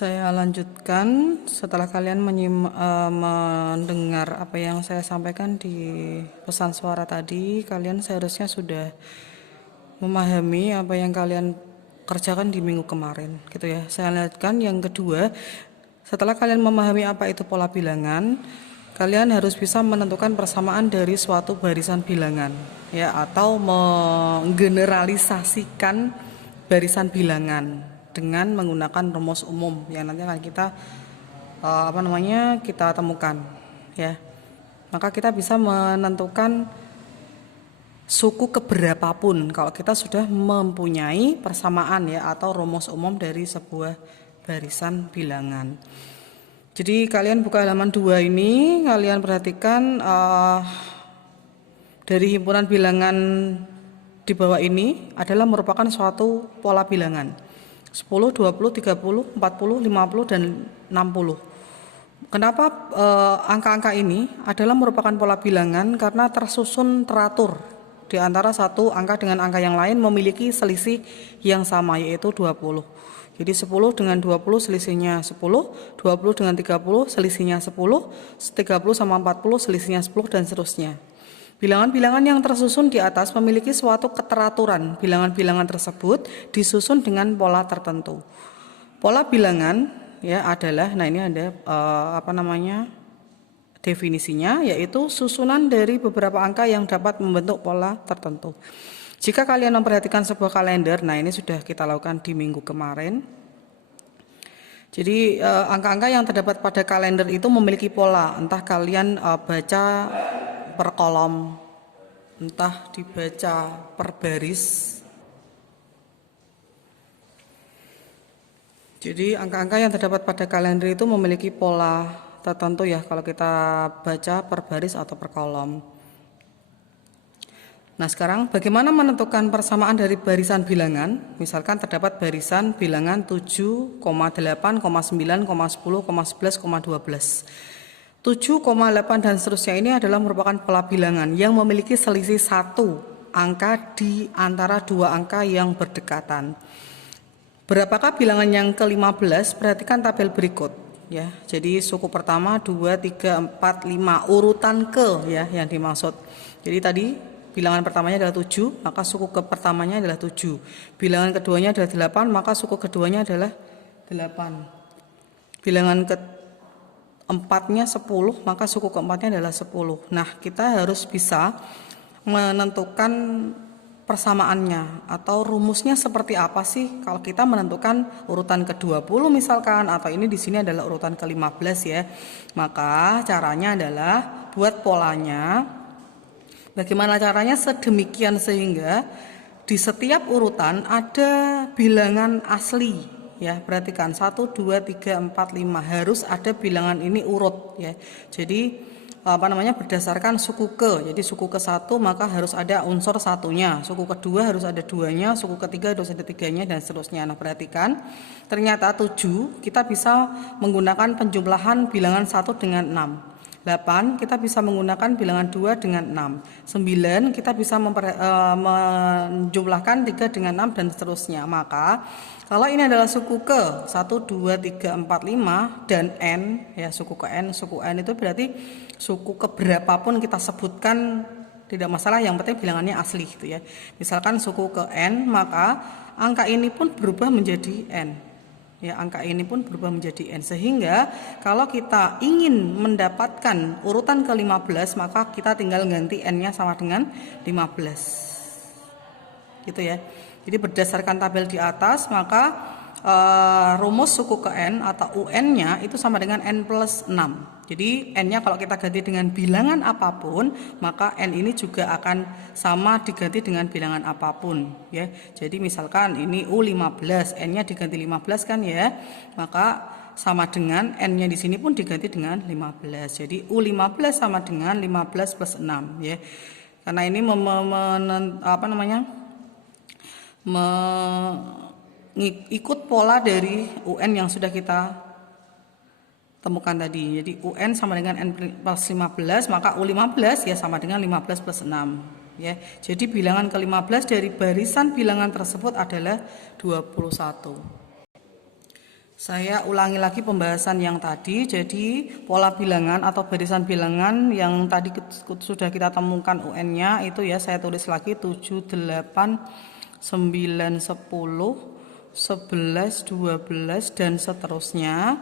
Saya lanjutkan setelah kalian mendengar apa yang saya sampaikan di pesan suara tadi. Kalian seharusnya sudah memahami apa yang kalian kerjakan di minggu kemarin, gitu ya. Saya lanjutkan yang kedua. Setelah kalian memahami apa itu pola bilangan, kalian harus bisa menentukan persamaan dari suatu barisan bilangan, ya, atau menggeneralisasikan barisan bilangan dengan menggunakan rumus umum yang nanti akan kita kita temukan, ya. Maka kita bisa menentukan suku keberapapun kalau kita sudah mempunyai persamaan, ya, atau rumus umum dari sebuah barisan bilangan. Jadi kalian buka halaman 2 ini, kalian perhatikan dari himpunan bilangan di bawah ini adalah merupakan suatu pola bilangan. 10, 20, 30, 40, 50, dan 60. Kenapa angka-angka ini adalah merupakan pola bilangan? Karena tersusun teratur di antara satu angka dengan angka yang lain memiliki selisih yang sama, yaitu 20. Jadi 10 dengan 20 selisihnya 10, 20 dengan 30 selisihnya 10, 30 sama 40 selisihnya 10, dan seterusnya. Bilangan-bilangan yang tersusun di atas memiliki suatu keteraturan. Bilangan-bilangan tersebut disusun dengan pola tertentu. Pola bilangan, ya, adalah, nah ini ada definisinya, yaitu susunan dari beberapa angka yang dapat membentuk pola tertentu. Jika kalian memperhatikan sebuah kalender, nah ini sudah kita lakukan di minggu kemarin. Jadi angka-angka yang terdapat pada kalender itu memiliki pola, entah kalian baca per kolom, entah dibaca per baris. Jadi angka-angka yang terdapat pada kalender itu memiliki pola tertentu, ya, kalau kita baca per baris atau per kolom. Nah, sekarang bagaimana menentukan persamaan dari barisan bilangan? Misalkan terdapat barisan bilangan 7, 8, 9, 10, 11, 12. 7, 8 dan seterusnya ini adalah merupakan pola bilangan yang memiliki selisih satu angka di antara dua angka yang berdekatan. Berapakah bilangan yang ke-15? Perhatikan tabel berikut, ya. Jadi suku pertama 2, 3, 4, 5 urutan ke, ya, yang dimaksud. Jadi tadi bilangan pertamanya adalah 7, maka suku ke pertamanya adalah 7. Bilangan keduanya adalah 8, maka suku keduanya adalah 8. Bilangan keempatnya 10, maka suku keempatnya adalah 10. Nah, kita harus bisa menentukan persamaannya atau rumusnya seperti apa sih kalau kita menentukan urutan ke-20 misalkan, atau ini di sini adalah urutan ke-15, ya. Maka caranya adalah buat polanya. Bagaimana caranya? Sedemikian sehingga di setiap urutan ada bilangan asli, ya. Perhatikan 1, 2, 3, 4, 5 harus ada bilangan ini urut, ya. Jadi berdasarkan suku ke. Jadi suku ke-1 maka harus ada unsur satunya, suku kedua harus ada duanya, suku ketiga harus ada tiganya, dan seterusnya. Nah, perhatikan ternyata 7 kita bisa menggunakan penjumlahan bilangan 1 dengan 6. 8 kita bisa menggunakan bilangan 2 dengan 6. 9 kita bisa menjumlahkan 3 dengan 6, dan seterusnya. Maka kalau ini adalah suku ke 1, 2, 3, 4, 5 dan n, ya, suku ke n, suku n itu berarti suku keberapapun kita sebutkan tidak masalah, yang penting bilangannya asli, gitu, ya. Misalkan suku ke n, maka angka ini pun berubah menjadi n. Ya, angka ini pun berubah menjadi n, sehingga kalau kita ingin mendapatkan urutan ke-15 maka kita tinggal ganti n-nya sama dengan 15, gitu, ya. Jadi berdasarkan tabel di atas, maka rumus suku ke n atau un-nya itu sama dengan n plus 6. Jadi n-nya kalau kita ganti dengan bilangan apapun, maka n ini juga akan sama diganti dengan bilangan apapun, ya. Jadi misalkan ini U15, n-nya diganti 15 kan, ya. Maka sama dengan n-nya di sini pun diganti dengan 15. Jadi U15 sama dengan 15 plus 6, ya. Karena ini ikut pola dari UN yang sudah kita temukan tadi. Jadi UN sama dengan N plus 15, maka U15 ya sama dengan 15 plus 6, ya. Jadi bilangan ke-15 dari barisan bilangan tersebut adalah 21. Saya ulangi lagi pembahasan yang tadi. Jadi pola bilangan atau barisan bilangan yang tadi sudah kita temukan UN-nya itu ya, saya tulis lagi 7, 8, 9, 10, 11, 12 dan seterusnya.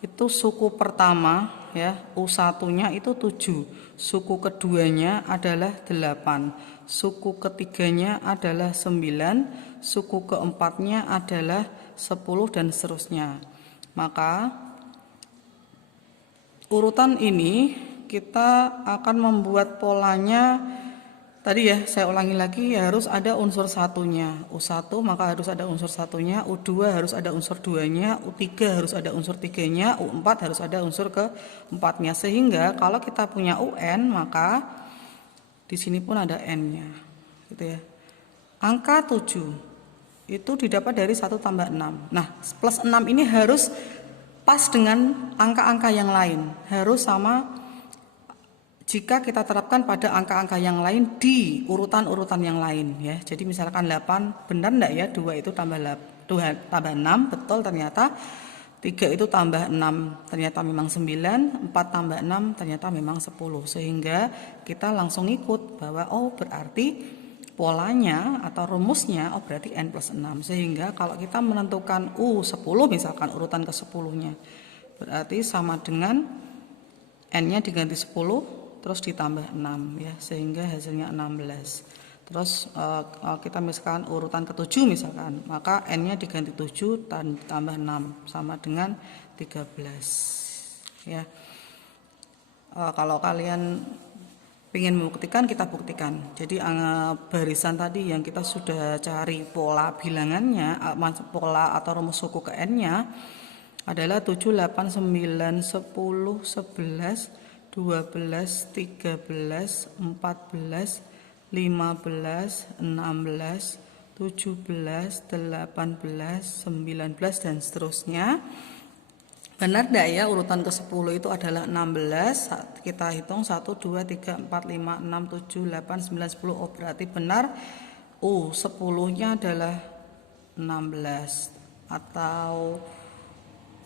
Itu suku pertama ya, U1-nya itu 7, suku keduanya adalah 8, suku ketiganya adalah 9, suku keempatnya adalah 10 dan seterusnya. Maka urutan ini kita akan membuat polanya. Tadi ya saya ulangi lagi, harus ada unsur satunya. U1 maka harus ada unsur satunya, U2 harus ada unsur duanya, U3 harus ada unsur tiganya, U4 harus ada unsur keempatnya. Sehingga kalau kita punya UN maka di sini pun ada N-nya. Gitu ya. Angka 7 itu didapat dari 1 tambah 6. Nah, plus 6 ini harus pas dengan angka-angka yang lain. Harus sama jika kita terapkan pada angka-angka yang lain di urutan-urutan yang lain ya. Jadi misalkan 8, benar enggak ya 2 itu tambah 6, betul ternyata. 3 itu tambah 6, ternyata memang 9, 4 tambah 6, ternyata memang 10. Sehingga kita langsung ikut bahwa oh berarti polanya atau rumusnya oh berarti N plus 6. Sehingga kalau kita menentukan U10 misalkan urutan ke-10-nya, berarti sama dengan N-nya diganti 10 terus ditambah 6 ya, sehingga hasilnya 16. Terus kita misalkan urutan ke-7 misalkan, maka N-nya diganti 7 dan tambah 6 sama dengan 13 ya. Kalau kalian ingin membuktikan, kita buktikan. Jadi barisan tadi yang kita sudah cari pola bilangannya, pola atau rumus suku ke N-nya adalah 7, 8, 9, 10, 11, 12, 13, 14, 15, 16, 17, 18, 19 dan seterusnya. Benar tidak ya urutan ke-10 itu adalah 16. Kita hitung 1, 2, 3, 4, 5, 6, 7, 8, 9, 10. Oh berarti benar U10-nya adalah 16 atau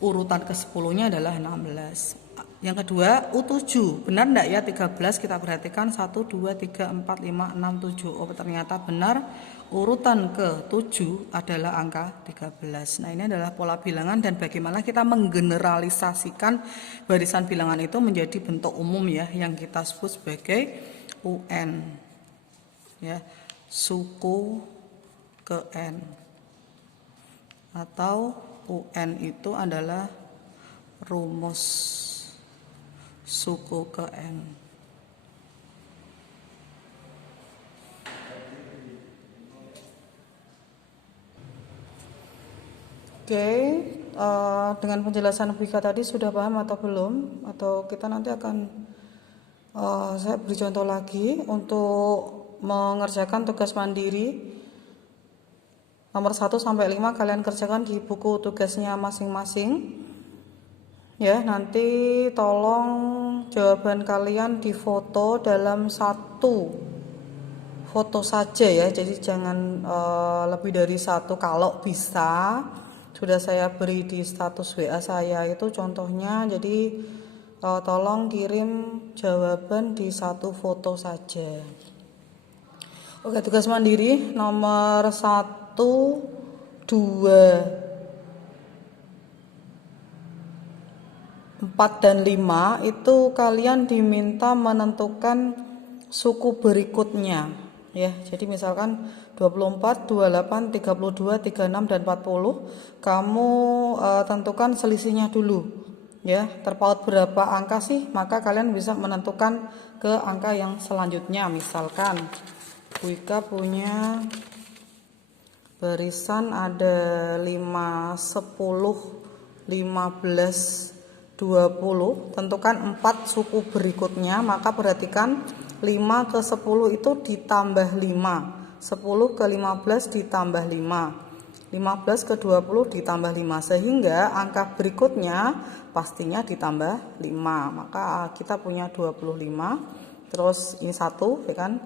urutan ke-10-nya adalah 16. Yang kedua U7, benar enggak ya 13, kita perhatikan 1, 2, 3, 4, 5, 6, 7. Oh ternyata benar urutan ke-7 adalah angka 13. Nah ini adalah pola bilangan dan bagaimana kita menggeneralisasikan barisan bilangan itu menjadi bentuk umum ya, yang kita sebut sebagai UN ya, suku ke N, atau UN itu adalah rumus suku ke N. Oke, dengan penjelasan Bika tadi sudah paham atau belum? Atau kita nanti akan saya beri contoh lagi untuk mengerjakan tugas mandiri nomor 1 sampai 5 kalian kerjakan di buku tugasnya masing-masing. Ya, nanti tolong jawaban kalian difoto dalam satu foto saja ya. Jadi jangan lebih dari satu. Kalau bisa, sudah saya beri di status WA saya itu contohnya. Jadi tolong kirim jawaban di satu foto saja. Oke, tugas mandiri nomor 1, 2, 4 dan 5 itu kalian diminta menentukan suku berikutnya ya. Jadi misalkan 24, 28, 32, 36 dan 40 kamu tentukan selisihnya dulu ya. Terpaut berapa angka sih? Maka kalian bisa menentukan ke angka yang selanjutnya. Misalkan Wika punya barisan ada 5, 10, 15, 20, tentukan 4 suku berikutnya, maka perhatikan 5 ke 10 itu ditambah 5, 10 ke 15 ditambah 5, 15 ke 20 ditambah 5, sehingga angka berikutnya pastinya ditambah 5, maka kita punya 25, terus ini 1 ya kan,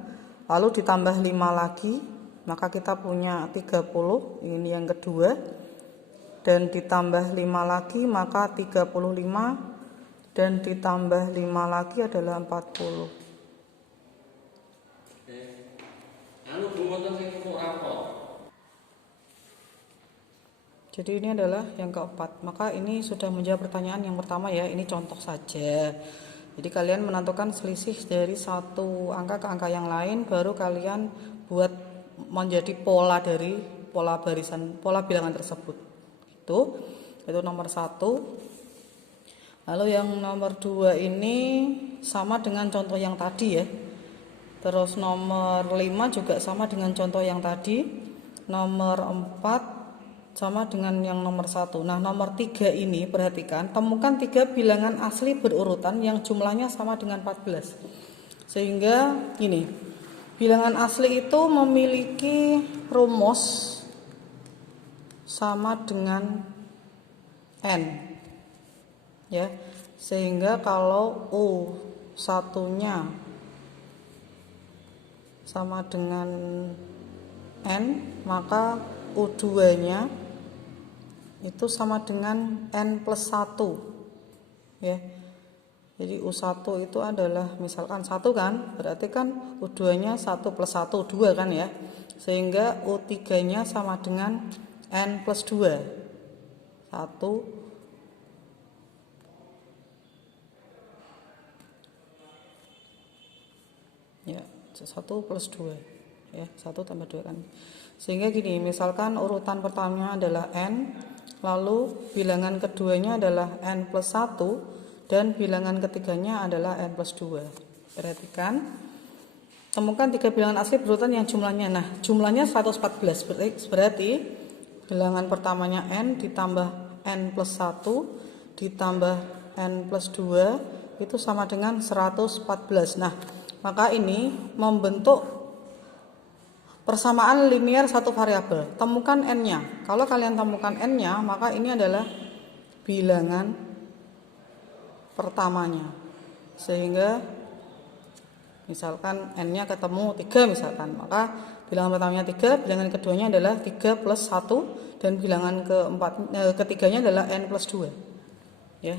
lalu ditambah 5 lagi, maka kita punya 30, ini yang kedua. dan ditambah 5 lagi maka 35 dan ditambah 5 lagi adalah 40. Jadi ini adalah yang keempat. Maka ini sudah menjawab pertanyaan yang pertama ya, ini contoh saja. Jadi kalian menentukan selisih dari satu angka ke angka yang lain, baru kalian buat menjadi pola dari pola bilangan tersebut. Itu nomor 1. Lalu yang nomor 2 ini sama dengan contoh yang tadi ya. Terus nomor 5 juga sama dengan contoh yang tadi. Nomor 4 sama dengan yang nomor 1. Nah, nomor 3 ini perhatikan, temukan 3 bilangan asli berurutan yang jumlahnya sama dengan 14. Sehingga ini, bilangan asli itu memiliki rumus sama dengan n. Ya. Sehingga kalau U1-nya sama dengan n, maka U2-nya itu sama dengan n plus 1 ya. Jadi U1 itu adalah misalkan 1 kan, berarti kan U2-nya 1 plus 1 2 kan ya. Sehingga U3-nya sama dengan n plus 2 1 ya, 1 plus 2 ya, 1 tambah 2 kan. Sehingga gini, misalkan urutan pertamanya adalah n, lalu bilangan keduanya adalah n plus 1, dan bilangan ketiganya adalah n plus 2. Perhatikan, temukan 3 bilangan asli berurutan yang jumlahnya. Nah, jumlahnya 114, berarti bilangan pertamanya n ditambah n plus 1 ditambah n plus 2 itu sama dengan 114. Nah, maka ini membentuk persamaan linear satu variabel. Temukan n-nya. Kalau kalian temukan n-nya, maka ini adalah bilangan pertamanya. Sehingga misalkan n-nya ketemu 3 misalkan, maka bilangan pertamanya 3, bilangan keduanya adalah 3 plus 1, dan bilangan ketiganya adalah n plus 2. Ya.